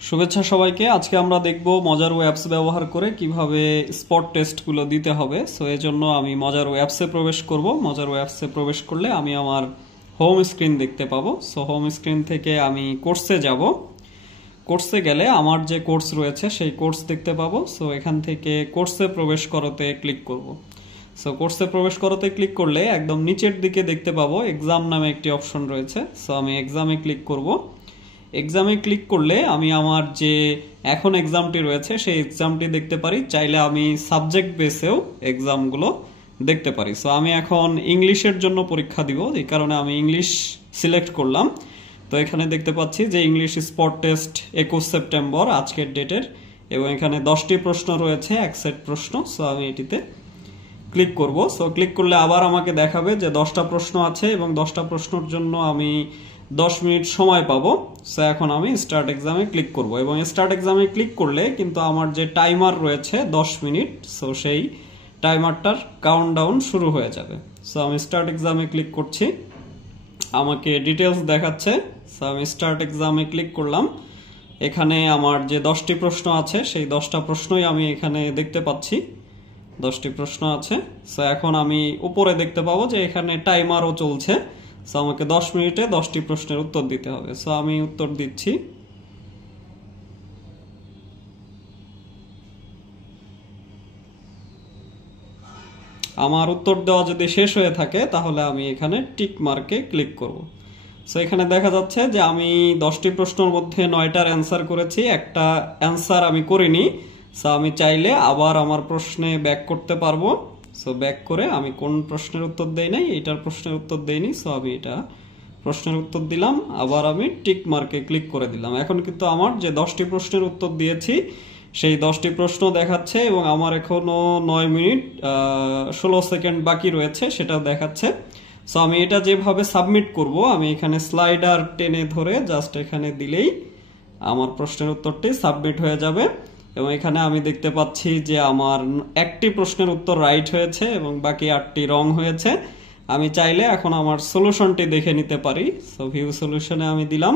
শুভেচ্ছা সবাইকে। আজকে আমরা দেখব মজারো অ্যাপস ব্যবহার করে কিভাবে স্পট টেস্টগুলো দিতে হবে। সো এর জন্য আমি মজারো অ্যাপসে প্রবেশ করব। মজারো অ্যাপসে প্রবেশ করলে আমি আমার হোম স্ক্রিন দেখতে পাবো। সো হোম স্ক্রিন থেকে আমি কোর্সে যাব। কোর্সে গেলে আমার যে কোর্স রয়েছে সেই কোর্স দেখতে পাবো। সো এখান থেকে কোর্সে প্রবেশ করতে ক্লিক করব। সো কোর্সে প্রবেশ করতে ক্লিক করলে একদম নিচের দিকে দেখতে পাবো এক্সাম নামে একটি অপশন রয়েছে। সো আমি এক্সামে ক্লিক করব। এক্সামে ক্লিক করলে আমি আমার যে এখন এক্সামটি রয়েছে সেই এক্সামটি দেখতে পারি। চাইলে আমি সাবজেক্ট বেসেও এক্সামগুলো দেখতে পারি। সো আমি এখন ইংলিশের জন্য পরীক্ষা দিব, এই কারণে আমি ইংলিশ সিলেক্ট করলাম। তো এখানে দেখতে পাচ্ছি যে ইংলিশ স্পট টেস্ট 21 সেপ্টেম্বর আজকের ডেটের, এবং এখানে 10টি প্রশ্ন রয়েছে, এক সেট প্রশ্ন। সো আমি এটিতে ক্লিক করব। সো ক্লিক করলে আবার আমাকে দেখাবে যে 10টা প্রশ্ন আছে এবং 10টা প্রশ্নের জন্য আমি 10 মিনিট সময় পাবো। সো এখন আমি স্টার্ট এক্সামে ক্লিক করব, এবং স্টার্ট এক্সামে ক্লিক করলে কিন্তু আমার যে টাইমার রয়েছে 10 মিনিট, সো সেই টাইমারটার কাউন্টডাউন শুরু হয়ে যাবে। সো আমি স্টার্ট এক্সামে ক্লিক করছি, আমাকে ডিটেলস দেখাচ্ছে। সো আমি স্টার্ট এক্সামে ক্লিক করলাম। এখানে আমার যে 10টি প্রশ্ন আছে সেই 10টা প্রশ্নই আমি এখানে দেখতে পাচ্ছি। 10টি প্রশ্ন আছে। সো এখন আমি উপরে দেখতে পাবো যে এখানে টাইমারও চলছে। সো আমাকে 10 মিনিটে 10টি প্রশ্নের উত্তর দিতে হবে। সো আমি উত্তর দিচ্ছি। আমার উত্তর দেওয়া যদি শেষ হয়ে থাকে তাহলে আমি এখানে টিক মার্কে ক্লিক করব। সো এখানে দেখা যাচ্ছে যে আমি 10টি প্রশ্নের মধ্যে 9টার অ্যান্সার করেছি, একটা অ্যান্সার আমি করিনি। সো আমি চাইলে আবার আমার প্রশ্নে ব্যাক করতে পারবো। সো ব্যাক করে আমি কোন প্রশ্নের উত্তর দেই নাই, এইটার প্রশ্নের উত্তর দেইনি। সো আমি এটা প্রশ্নের উত্তর দিলাম, আবার আমি টিক মার্কে ক্লিক করে দিলাম। এখন কিন্তু আমার যে 10টি প্রশ্নের উত্তর দিয়েছি সেই 10টি প্রশ্ন দেখাচ্ছে, এবং আমার এখনো 9 মিনিট 16 সেকেন্ড বাকি রয়েছে সেটাও দেখাচ্ছে। সো আমি এটা যেভাবে সাবমিট করব, আমি এখানে স্লাইডার টেনে ধরে জাস্ট এখানে দিলেই আমার প্রশ্নের উত্তরটি সাবমিট হয়ে যাবে। এবং এখানে আমি দেখতে পাচ্ছি যে আমার একটি প্রশ্নের উত্তর রাইট হয়েছে এবং বাকি 8টি রং হয়েছে। আমি চাইলে এখন আমার সলিউশনটি দেখে নিতে পারি। সো ভিউ সলিউশনে আমি দিলাম,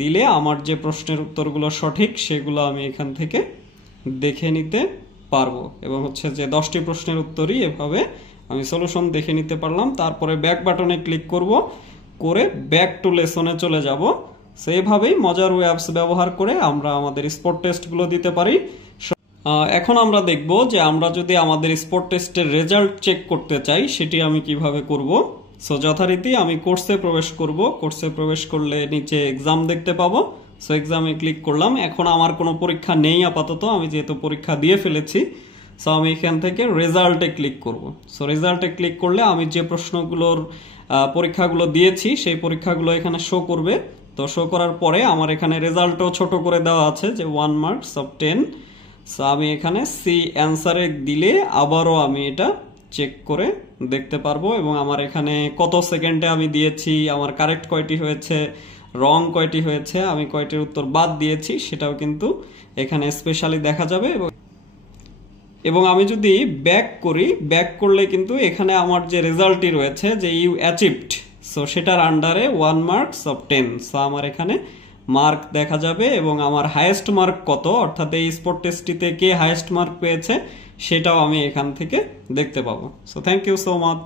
দিলে আমার যে প্রশ্নের উত্তরগুলো সঠিক সেগুলো আমি এখান থেকে দেখে নিতে পারবো। এবং হচ্ছে যে 10টি প্রশ্নের উত্তরই এভাবে আমি সলিউশন দেখে নিতে পারলাম। তারপরে ব্যাক বাটনে ক্লিক করব, করে ব্যাক টু লেসনে চলে যাব। সেইভাবেই মজারো অ্যাপস ব্যবহার করে আমরা আমাদের স্পট টেস্টগুলো দিতে পারি। এখন আমরা দেখব যে আমরা যদি আমাদের স্পট টেস্টের রেজাল্ট চেক করতে চাই সেটি আমি কিভাবে করব। সো যথারীতি আমি কোর্সে প্রবেশ করব। কোর্সে প্রবেশ করলে নিচে এক্সাম দেখতে পাবো। সো এক্সামে ক্লিক করলাম। এখন আমার কোনো পরীক্ষা নেই আপাতত, আমি যেহেতু পরীক্ষা দিয়ে ফেলেছি। সো আমি এখান থেকে রেজাল্টে ক্লিক করব। সো রেজাল্টে ক্লিক করলে আমি যে প্রশ্নগুলোর পরীক্ষাগুলো দিয়েছি সেই পরীক্ষাগুলো এখানে শো করবে। তো শো করার পরে আমার এখানে রেজাল্টও ছোট করে দেওয়া আছে যে 1 মার্কস অফ 10। সো আমি এখানে সি অ্যান্সারে দিলে আবারও আমি এটা চেক করে দেখতে পারবো, এবং আমার এখানে কত সেকেন্ডে আমি দিয়েছি, আমার কারেক্ট কয়টি হয়েছে, রং কয়টি হয়েছে, আমি কয়টির উত্তর বাদ দিয়েছি সেটাও কিন্তু এখানে স্পেশালি দেখা যাবে। এবং আমি যদি ব্যাক করি, ব্যাক করলে কিন্তু এখানে আমার যে রেজাল্টটি রয়েছে যে ইউ অ্যাচিভড, সো সেটার আন্ডারে 1 মার্কস অফ 10। সো আমার এখানে মার্ক দেখা যাবে, এবং আমার হাইয়েস্ট মার্ক কত, অর্থাৎ এই স্পট টেস্টটিতে কে হাইয়েস্ট মার্ক পেয়েছে সেটাও আমি এখান থেকে দেখতে পাবো। So thank you so much.